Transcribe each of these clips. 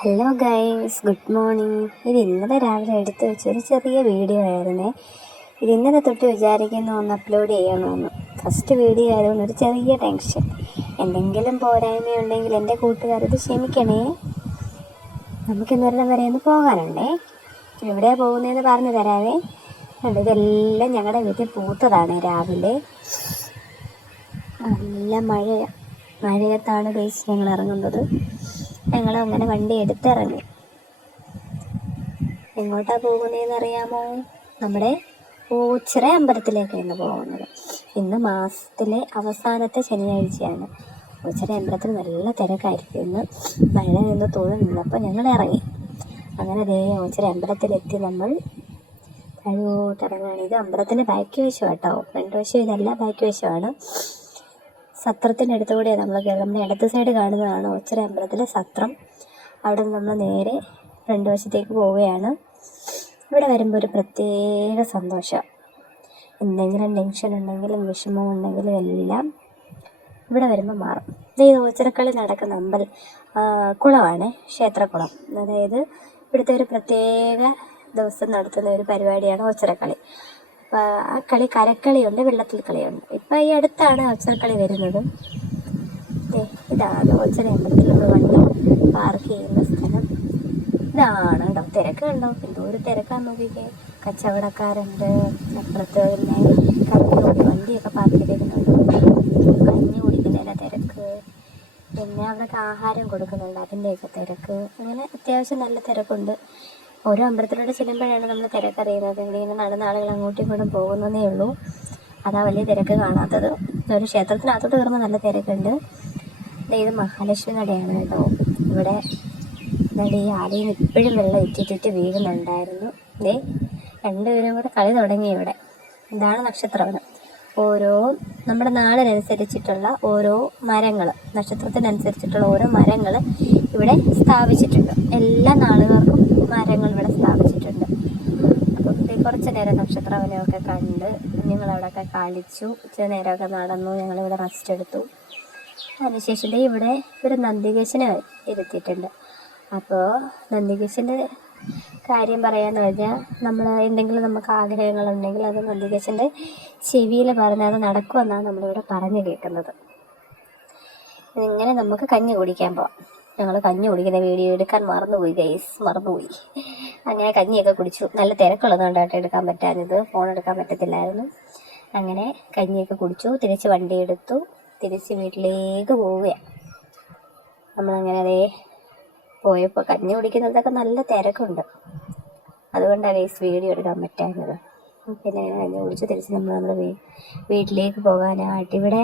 Hello guys, good morning. ഇത് ഇന്നലെ രാവിലെ എടുത്തു വെച്ചൊരു ചെറിയ വീഡിയോ ആയിരുന്നേ. ഇത് ഇന്നലെ തൊട്ട് വിചാരിക്കുന്നു ഒന്ന് അപ്ലോഡ് ചെയ്യണമെന്ന്. ഫസ്റ്റ് വീഡിയോ ആയതുകൊണ്ട് ഒരു ചെറിയ ടെൻഷൻ. എന്തെങ്കിലും പോരായ്മയുണ്ടെങ്കിൽ എൻ്റെ കൂട്ടുകാരത് ക്ഷമിക്കണേ. നമുക്കിന്നൊരിടം വരെ ഒന്ന് പോകാനുണ്ടേ. എവിടെയാണ് പോകുന്നതെന്ന് പറഞ്ഞു തരാവേ. ഇതെല്ലാം ഞങ്ങളുടെ വീട്ടിൽ പൂത്തതാണ്. രാവിലെ നല്ല മഴയത്താണ് ഗൈസ് ഞങ്ങൾ ഇറങ്ങുന്നത്. ഞങ്ങൾ അങ്ങനെ വണ്ടി എടുത്തിറങ്ങി. എങ്ങോട്ടാണ് പോകുന്നതെന്ന് അറിയാമോ? നമ്മുടെ ഓച്ചിറ അമ്പലത്തിലേക്കാണ് പോകുന്നത്. ഇന്ന് മാസത്തിലെ അവസാനത്തെ ശനിയാഴ്ചയാണ്. ഓച്ചിറ അമ്പലത്തിൽ നല്ല തിരക്കായിരിക്കും. ഇന്ന് മഴ നിന്ന് നിന്നപ്പോൾ ഞങ്ങൾ ഇറങ്ങി. അങ്ങനെ ഓച്ചിറ അമ്പലത്തിലെത്തി. നമ്മൾ കഴിവോട്ടിറങ്ങുകയാണ്. ഇത് അമ്പലത്തിൻ്റെ ബാക്ക് വശം കേട്ടോ, ഫ്രണ്ട് വശം ഇതല്ല, ബാക്ക് വശമാണ്. സത്രത്തിൻ്റെ അടുത്തുകൂടെയാണ് നമ്മൾ നമ്മുടെ ഇടത്ത് സൈഡ് കാണുന്നതാണ് ഓച്ചിറ അമ്പലത്തിലെ സത്രം. അവിടെ നിന്ന് നമ്മൾ നേരെ ഫ്രണ്ട് വശത്തേക്ക് പോവുകയാണ്. ഇവിടെ വരുമ്പോൾ ഒരു പ്രത്യേക സന്തോഷം. എന്തെങ്കിലും ടെൻഷൻ ഉണ്ടെങ്കിലും വിഷമം ഉണ്ടെങ്കിലും എല്ലാം ഇവിടെ വരുമ്പോൾ മാറും. ഇത് ഓച്ചിറക്കളി നടക്കുന്ന കുളമാണ്, ക്ഷേത്രക്കുളം. അതായത് ഇവിടുത്തെ ഒരു പ്രത്യേക ദിവസം നടത്തുന്ന ഒരു പരിപാടിയാണ് ഓച്ചിറക്കളി. ആ കളി കരക്കളിയുണ്ട്, വെള്ളത്തിൽ കളിയുണ്ട്. ഇപ്പം ഈ അടുത്താണ് ഓച്ചിറക്കളി വരുന്നത്. ഇതാണ് ഓച്ചിറ അമ്പലത്തിൽ നമ്മൾ വണ്ടി പാർക്ക് ചെയ്യുന്ന സ്ഥലം. ഇതാണ് കേട്ടോ. തിരക്ക് കണ്ടോ, എന്തോ ഒരു തിരക്കാന്ന് നോക്കിക്കേ. കച്ചവടക്കാരുണ്ട് അപ്പുറത്ത്. പിന്നെ വണ്ടിയൊക്കെ പാർക്ക് ചെയ്തിരുന്നുണ്ട്. കഞ്ഞി കുടിക്കുന്നതിൻ്റെ തിരക്ക്, പിന്നെ അവർക്ക് ആഹാരം കൊടുക്കുന്നുണ്ട്, അതിൻ്റെയൊക്കെ തിരക്ക്. അങ്ങനെ അത്യാവശ്യം നല്ല തിരക്കുണ്ട്. ഓരോ അമ്പലത്തിലൂടെ ചെല്ലുമ്പോഴാണ് നമ്മൾ തിരക്കറിയുന്നത്. ഇവിടെ ഇങ്ങനെ നടന്ന ആളുകൾ അങ്ങോട്ടും ഇങ്ങോട്ടും പോകുന്നതേ ഉള്ളൂ. അതാ വലിയ തിരക്ക് കാണാത്തത്. ഒരു ക്ഷേത്രത്തിനകത്തോട്ട് കയറുമ്പോൾ നല്ല തിരക്കുണ്ട്. ഇത് മഹാലക്ഷ്മി നടയാണ് കേട്ടോ. ഇവിടെ ഈ ആലയിൽ നിന്ന് ഇപ്പോഴും വെള്ളം ഇറ്റിറ്റിട്ട് വീഴുന്നുണ്ടായിരുന്നു. രണ്ടുപേരും കൂടെ കളി തുടങ്ങി ഇവിടെ. ഇതാണ് നക്ഷത്രവനം. ഓരോ നമ്മുടെ നാടിനനുസരിച്ചിട്ടുള്ള ഓരോ മരങ്ങൾ, നക്ഷത്രത്തിനനുസരിച്ചിട്ടുള്ള ഓരോ മരങ്ങൾ ഇവിടെ സ്ഥാപിച്ചിട്ടുണ്ട്. എല്ലാ നാളുകാർക്കും മരങ്ങൾ ഇവിടെ സ്ഥാപിച്ചിട്ടുണ്ട്. അപ്പം കുറച്ച് നേരം നക്ഷത്രവനമൊക്കെ കണ്ട് ഞങ്ങളവിടെയൊക്കെ കളിച്ചു. ഇച്ചിരി നേരമൊക്കെ നടന്നു. ഞങ്ങളിവിടെ റെസ്റ്റ് എടുത്തു. അതിനുശേഷം ഇവിടെ ഒരു നന്ദികേശനെ ഇരുത്തിയിട്ടുണ്ട്. അപ്പോൾ നന്ദികേശൻ്റെ കാര്യം പറയാമെന്ന് വെച്ചാൽ, നമ്മൾ എന്തെങ്കിലും നമുക്ക് ആഗ്രഹങ്ങളുണ്ടെങ്കിൽ അത് നന്ദികേശൻ്റെ ചെവിയിൽ പറഞ്ഞാൽ അത് നടക്കുമെന്നാണ് നമ്മളിവിടെ പറഞ്ഞു കേൾക്കുന്നത്. ഇങ്ങനെ നമുക്ക് കഞ്ഞി കുടിക്കാൻ പോവാം. ഞങ്ങൾ കഞ്ഞി കുടിക്കുന്ന വീഡിയോ എടുക്കാൻ മറന്നുപോയി ഗൈസ്, മറന്നുപോയി. അങ്ങനെ കഞ്ഞിയൊക്കെ കുടിച്ചു. നല്ല തിരക്കുള്ളത് കൊണ്ടായിട്ട് എടുക്കാൻ പറ്റാഞ്ഞത്, ഫോൺ എടുക്കാൻ പറ്റത്തില്ലായിരുന്നു. അങ്ങനെ കഞ്ഞിയൊക്കെ കുടിച്ചു. തിരിച്ച് വണ്ടി എടുത്തു. തിരിച്ച് വീട്ടിലേക്ക് പോവുകയാണ്. നമ്മളങ്ങനെ പോയപ്പോൾ കഞ്ഞി കുടിക്കുന്നതൊക്കെ നല്ല തിരക്കുണ്ട്. അതുകൊണ്ടാണ് ഗൈസ് വീഡിയോ എടുക്കാൻ പറ്റാഞ്ഞത്. പിന്നെ കഞ്ഞി കുടിച്ച് തിരിച്ച് നമ്മുടെ വീട്ടിലേക്ക് പോകാനായിട്ട് ഇവിടെ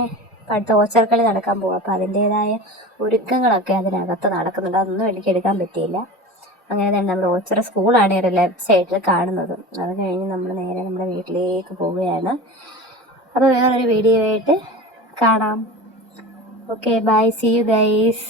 അടുത്ത ഓച്ചിറക്കളി നടക്കാൻ പോകും. അപ്പോൾ അതിൻ്റേതായ ഒരുക്കങ്ങളൊക്കെ അതിനകത്ത് നടക്കുന്നുണ്ട്. അതൊന്നും എനിക്ക് എടുക്കാൻ പറ്റിയില്ല. അങ്ങനെ തന്നെ നമ്മുടെ ഓച്ചിറ സ്കൂളാണ് ഒരു ലെഫ്റ്റ് സൈഡിൽ കാണുന്നത്. അത് കഴിഞ്ഞ് നമ്മൾ നേരെ നമ്മുടെ വീട്ടിലേക്ക് പോവുകയാണ്. അപ്പോൾ വേറൊരു വീഡിയോ ആയിട്ട് കാണാം. Okay, bye, see you guys.